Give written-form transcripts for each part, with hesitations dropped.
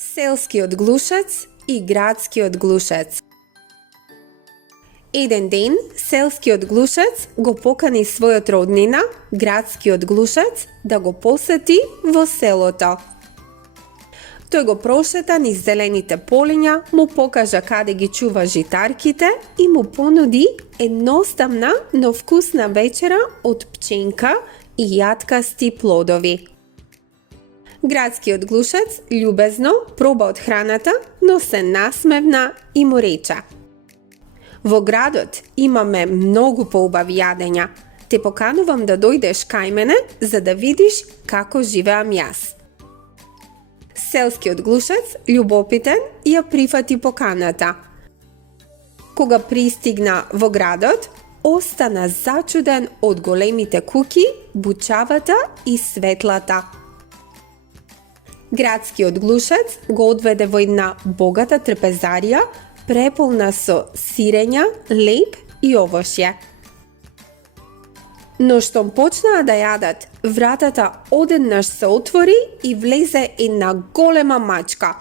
Селскиот глушец и градскиот глушец. Еден ден, селскиот глушец го покани својот роднина, градскиот глушец, да го посети во селото. Тој го прошета низ зелените полиња, му покажа каде ги чува житарките и му понуди едноставна, но вкусна вечера од пченка и јаткасти плодови. Градскиот глушец љубезно проба од храната, но се насмевна и му рече: "Во градот имаме многу поубави јадења. Те поканувам да дојдеш кај мене за да видиш како живеам јас." Селскиот глушец, љубопитен, ја прифати поканата. Кога пристигна во градот, остана зачуден од големите куќи, бучавата и светлата. Градскиот глушец го одведе во една богата трпезарија, преполна со сирења, леб и овошје. Но штом почнаа да јадат, вратата одеднаш се отвори и влезе една голема мачка.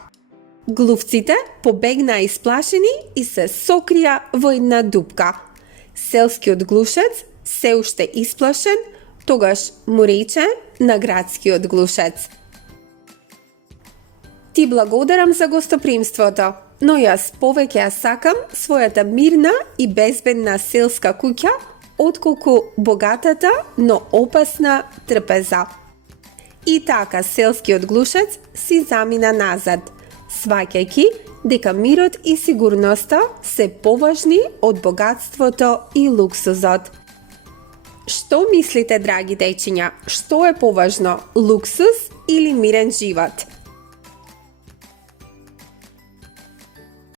Глувците побегнаа исплашени и се сокрија во една дупка. Селскиот глушец, се уште исплашен, тогаш му рече на градскиот глушец: "Ти благодарам за гостопримството, но јас повеќе ја сакам својата мирна и безбедна селска куќа, отколку богатата, но опасна трпеза." И така селскиот глушец си замина назад, сваќајќи дека мирот и сигурноста се поважни од богатството и луксузот. Што мислите, драги дечиња, што е поважно, луксуз или мирен живот?